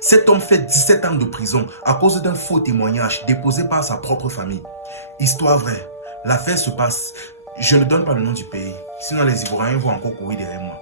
Cet homme fait 17 ans de prison à cause d'un faux témoignage déposé par sa propre famille. Histoire vraie. L'affaire se passe. Je ne donne pas le nom du pays. Sinon les Ivoiriens vont encore courir derrière moi.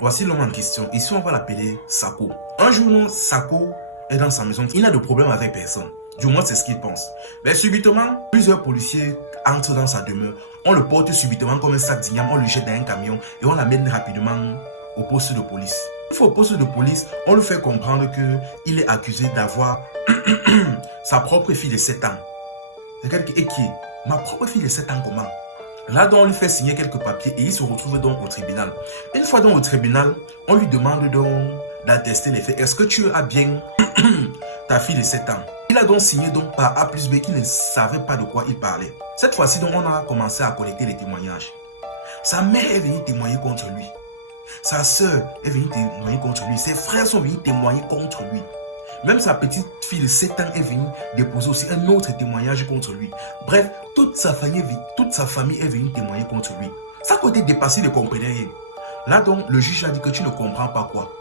Voici l'homme en question. Ici, on va l'appeler Sako. Un jour, Sako est dans sa maison. Il n'a de problème avec personne. Du moins, c'est ce qu'il pense. Mais subitement, plusieurs policiers entrent dans sa demeure. On le porte subitement comme un sac d'igname. On le jette dans un camion et on l'amène rapidement au poste de police. Une fois au poste de police, on lui fait comprendre qu'il est accusé d'avoir sa propre fille de 7 ans. Et qui est? Ma propre fille de 7 ans, comment? Là, donc, on lui fait signer quelques papiers et il se retrouve donc au tribunal. Une fois donc au tribunal, on lui demande donc d'attester les faits. Est-ce que tu as bien ta fille de 7 ans? Il a donc signé donc par A plus B qui ne savait pas de quoi il parlait. Cette fois-ci, donc, on a commencé à collecter les témoignages. Sa mère est venue témoigner contre lui. Sa soeur est venue témoigner contre lui. Ses frères sont venus témoigner contre lui. Même sa petite fille de 7 ans est venue déposer aussi un autre témoignage contre lui. Bref, toute sa famille est venue témoigner contre lui. Ça côté dépassé, il ne comprenait rien. Là donc, le juge a dit que tu ne comprends pas quoi.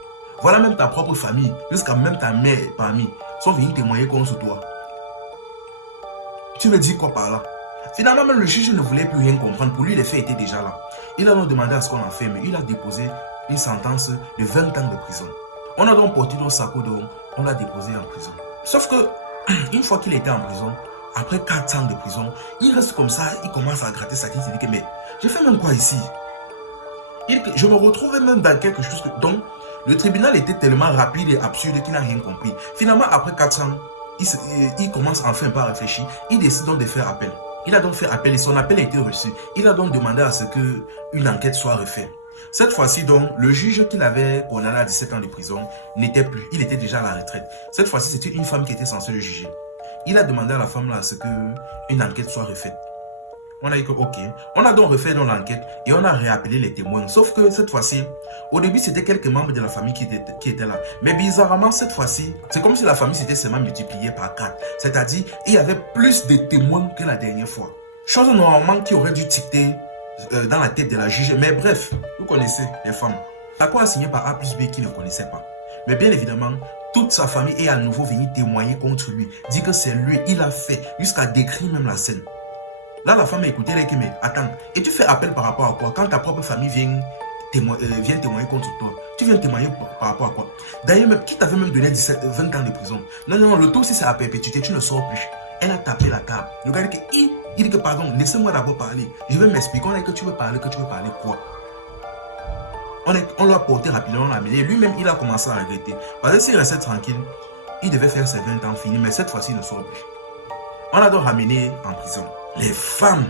Voilà même ta propre famille, jusqu'à même ta mère parmi, sont venus témoigner contre toi. Tu veux dire quoi par là? Finalement, même le juge ne voulait plus rien comprendre. Pour lui, les faits étaient déjà là. Il a donc demandé à ce qu'on en fait, mais il a déposé une sentence de 20 ans de prison. On a donc porté dans Sako, donc on l'a déposé en prison. Sauf que, une fois qu'il était en prison, après 4 ans de prison, il reste comme ça, il commence à gratter sa tête, il dit que mais j'ai fait même quoi ici? Je me retrouvais même dans quelque chose que... Donc, le tribunal était tellement rapide et absurde qu'il n'a rien compris. Finalement, après 4 ans, il commence enfin pas à réfléchir. Il décide donc de faire appel. Il a donc fait appel et son appel a été reçu. Il a donc demandé à ce qu'une enquête soit refaite. Cette fois-ci donc, le juge qu'il avait condamné à 17 ans de prison n'était plus. Il était déjà à la retraite. Cette fois-ci, c'était une femme qui était censée le juger. Il a demandé à la femme là à ce qu'une enquête soit refaite. On a dit que ok. On a donc refait dans l'enquête et on a réappelé les témoins. Sauf que cette fois-ci, au début, c'était quelques membres de la famille qui étaient là. Mais bizarrement, cette fois-ci, c'est comme si la famille s'était seulement multipliée par 4. C'est-à-dire, il y avait plus de témoins que la dernière fois. Chose normalement qui aurait dû dicter dans la tête de la juge. Mais bref, vous connaissez les femmes. Sako a signé par A plus B qui ne connaissait pas. Mais bien évidemment, toute sa famille est à nouveau venue témoigner contre lui. Dit que c'est lui, il a fait, jusqu'à décrire même la scène. Là, la femme a écouté, elle a dit, mais attends, et tu fais appel par rapport à quoi? Quand ta propre famille vient témoigner contre toi, tu viens témoigner par rapport à quoi? D'ailleurs, qui t'avait même donné 20 ans de prison? Non, non, non, le tout, si c'est à perpétuité, tu ne sors plus. Elle a tapé la table. Le gars dit il dit que pardon, laissez-moi d'abord parler. Je vais m'expliquer. On a dit que tu veux parler quoi? On l'a porté rapidement, on l'a amené. Lui-même, il a commencé à regretter. Parce que s'il restait tranquille, il devait faire ses 20 ans finis, mais cette fois-ci, il ne sort plus. On l'a donc ramené en prison. Les femmes,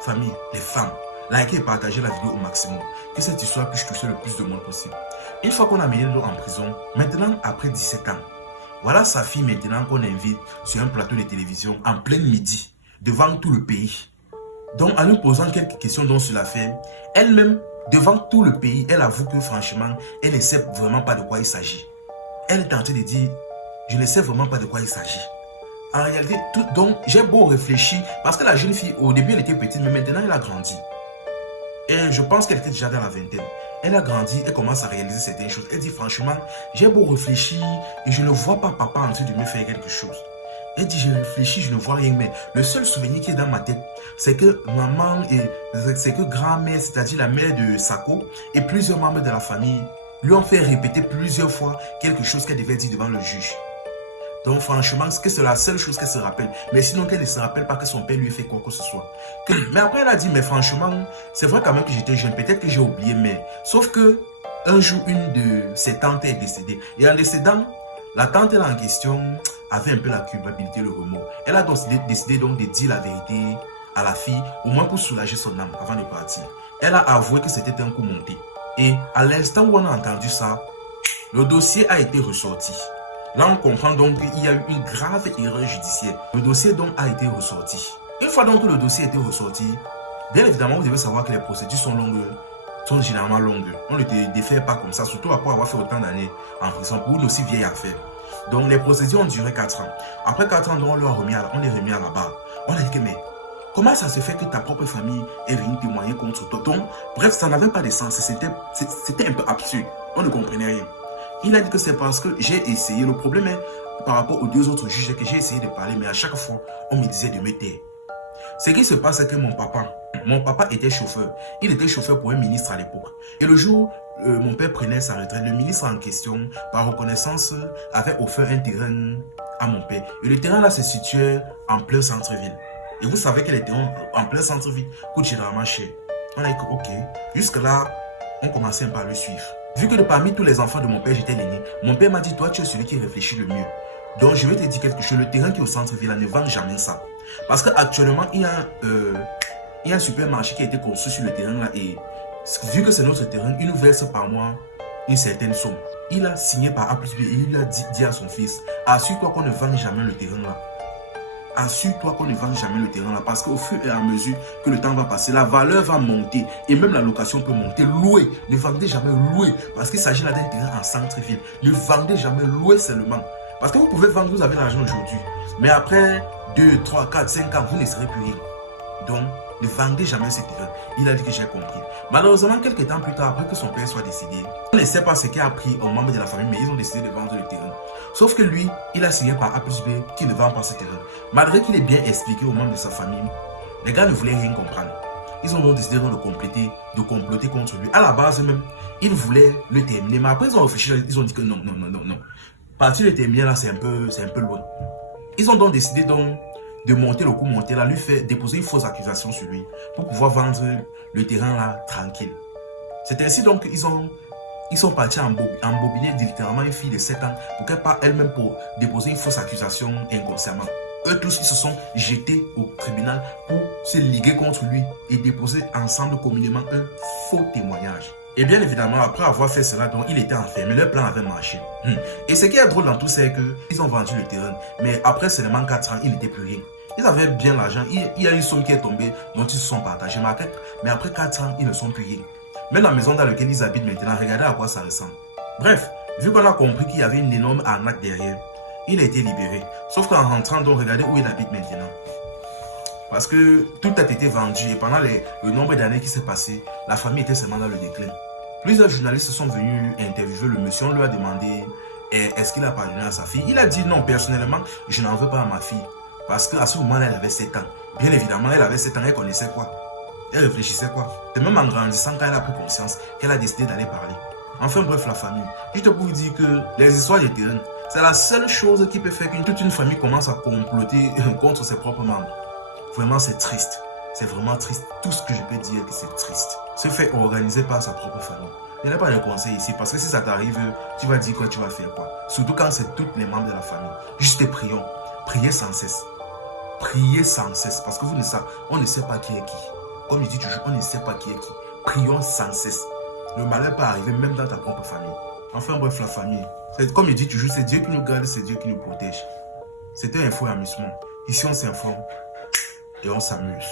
famille, les femmes, likez et partagez la vidéo au maximum. Que cette histoire puisse toucher le plus de monde possible. Une fois qu'on a amené l'eau en prison, maintenant, après 17 ans, voilà sa fille maintenant qu'on invite sur un plateau de télévision en plein midi, devant tout le pays. Donc, en nous posant quelques questions donc sur l'affaire, elle-même, devant tout le pays, elle avoue que franchement, elle ne sait vraiment pas de quoi il s'agit. Elle est en train de dire, je ne sais vraiment pas de quoi il s'agit. En réalité, donc, j'ai beau réfléchir, parce que la jeune fille, au début, elle était petite, mais maintenant, elle a grandi. Et je pense qu'elle était déjà dans la vingtaine. Elle a grandi, elle commence à réaliser certaines choses. Elle dit, franchement, j'ai beau réfléchir et je ne vois pas papa en train de me faire quelque chose. Elle dit, je réfléchis, je ne vois rien, mais le seul souvenir qui est dans ma tête, c'est que maman c'est que grand-mère, c'est-à-dire la mère de Sako, et plusieurs membres de la famille lui ont fait répéter plusieurs fois quelque chose qu'elle devait dire devant le juge. Donc franchement, c'est la seule chose qu'elle se rappelle. Mais sinon qu'elle ne se rappelle pas que son père lui ait fait quoi que ce soit. Mais après elle a dit, mais franchement, c'est vrai quand même que j'étais jeune. Peut-être que j'ai oublié, mais... Sauf que un jour, une de ses tantes est décédée. Et en décédant, la tante en question avait un peu la culpabilité, le remords. Elle a donc décidé donc de dire la vérité à la fille, au moins pour soulager son âme avant de partir. Elle a avoué que c'était un coup monté. Et à l'instant où on a entendu ça, le dossier a été ressorti. Là, on comprend donc qu'il y a eu une grave erreur judiciaire. Le dossier donc a été ressorti. Une fois donc que le dossier a été ressorti, bien évidemment, vous devez savoir que les procédures sont longues, sont généralement longues. On ne te défait pas comme ça, surtout après avoir fait autant d'années en prison pour une aussi vieille affaire. Donc, les procédures ont duré 4 ans. Après 4 ans, donc, on les remis à la barre. On a dit que, mais Comment ça se fait que ta propre famille est venue témoigner contre toi? Donc, bref, ça n'avait pas de sens. C'était un peu absurde. On ne comprenait rien. Il a dit que c'est parce que j'ai essayé. Le problème est, par rapport aux 2 autres juges, que j'ai essayé de parler, mais à chaque fois, on me disait de me taire. Ce qui se passe, c'est que mon papa était chauffeur. Il était chauffeur pour un ministre à l'époque. Et le jour mon père prenait sa retraite, le ministre en question, par reconnaissance, avait offert un terrain à mon père. Et le terrain là se situait en plein centre-ville. Et vous savez que les terrains en plein centre-ville coûtent généralement cher. On a dit que, ok, jusque-là, on commençait un peu à le suivre. Vu que parmi tous les enfants de mon père, j'étais l'aîné, mon père m'a dit, toi, tu es celui qui réfléchit le mieux. Donc, je vais te dire quelque chose. Le terrain qui est au centre-ville, ne vend jamais ça. Parce qu'actuellement, il y a un supermarché qui a été construit sur le terrain là. Et vu que c'est notre terrain, il nous verse par mois une certaine somme. Il a signé par A plus B et il a dit à son fils, assure-toi qu'on ne vend jamais le terrain là. Assure-toi qu'on ne vend jamais le terrain là. Parce qu'au fur et à mesure que le temps va passer, la valeur va monter. Et même la location peut monter. Louer. Ne vendez jamais louer. Parce qu'il s'agit là d'un terrain en centre-ville. Ne vendez jamais louer seulement. Parce que vous pouvez vendre, vous avez l'argent aujourd'hui. Mais après 2, 3, 4, 5 ans, vous ne serez plus rien. Donc, ne vendez jamais ce terrain. Il a dit que j'ai compris. Malheureusement, quelques temps plus tard, après que son père soit décédé, on ne sait pas ce qui a pris aux membres de la famille, mais ils ont décidé de vendre le terrain. Sauf que lui, il a signé par A plus B qu'il ne vend pas ce terrain. Malgré qu'il ait bien expliqué aux membres de sa famille, les gars ne voulaient rien comprendre. Ils ont donc décidé de comploter contre lui. À la base même, ils voulaient le terminer. Mais après, ils ont réfléchi, ils ont dit que non. Partir le terminer là, c'est un peu loin. Ils ont donc décidé de monter le coup monté là, lui faire déposer une fausse accusation sur lui pour pouvoir vendre le terrain là tranquille. C'est ainsi donc qu'ils sont partis embobiner littéralement une fille de 7 ans pour qu'elle parte elle-même pour déposer une fausse accusation inconsciemment. Eux tous, ils se sont jetés au tribunal pour se liguer contre lui et déposer ensemble communément un faux témoignage. Et bien évidemment, après avoir fait cela, donc, il était enfermé, leur plan avait marché. Et ce qui est drôle dans tout, c'est qu'ils ont vendu le terrain, mais après seulement 4 ans, il n'était plus rien. Ils avaient bien l'argent, il y a une somme qui est tombée, dont ils se sont partagés, mais après 4 ans, ils ne sont plus rien. Même la maison dans laquelle ils habitent maintenant, regardez à quoi ça ressemble. Bref, vu qu'on a compris qu'il y avait une énorme arnaque derrière, il a été libéré. Sauf qu'en rentrant, donc, regardez où il habite maintenant. Parce que tout a été vendu et pendant le nombre d'années qui s'est passé, la famille était seulement dans le déclin. Plusieurs journalistes sont venus interviewer le monsieur. On lui a demandé est-ce qu'il a pardonné à sa fille. Il a dit non, personnellement, je n'en veux pas à ma fille. Parce qu'à ce moment-là, elle avait 7 ans. Bien évidemment, elle avait 7 ans, elle connaissait quoi? Elle réfléchissait quoi? C'est même en grandissant qu'elle a pris conscience qu'elle a décidé d'aller parler. Enfin bref, la famille. Juste pour vous dire que les histoires de terrain, c'est la seule chose qui peut faire que toute une famille commence à comploter contre ses propres membres. Vraiment, c'est triste. C'est vraiment triste. Tout ce que je peux dire, que c'est triste. Se fait organiser par sa propre famille. Il n'y a pas de conseil ici, parce que si ça t'arrive, tu vas dire quoi, tu vas faire quoi. Surtout quand c'est tous les membres de la famille. Juste prions. Priez sans cesse. Priez sans cesse, parce que on ne sait pas qui est qui. Comme je dis toujours, on ne sait pas qui est qui. Prions sans cesse. Le malheur peut arriver même dans ta propre famille. Enfin bref, la famille. Comme je dis toujours, c'est Dieu qui nous garde, c'est Dieu qui nous protège. C'était Info et Amusement. Ici, on s'informe et on s'amuse.